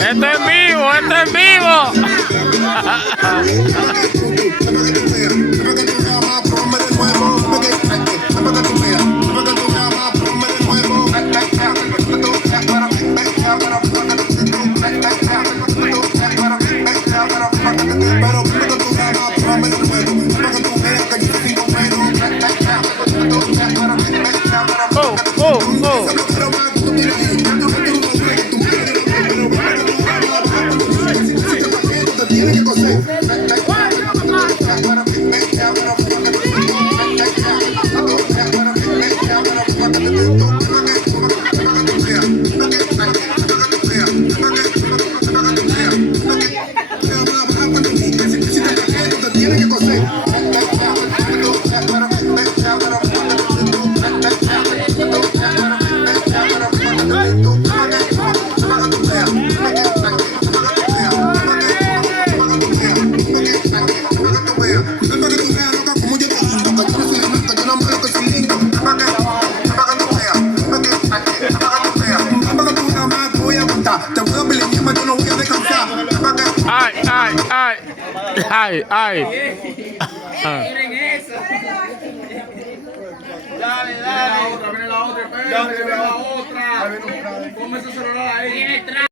Esto es vivo, esto es vivo. Oh, oh, oh. Ay, ay, ay. Ay, ay. Miren eso. Dale, dale. Viene la otra, viene la otra. Ponme ese celular ahí.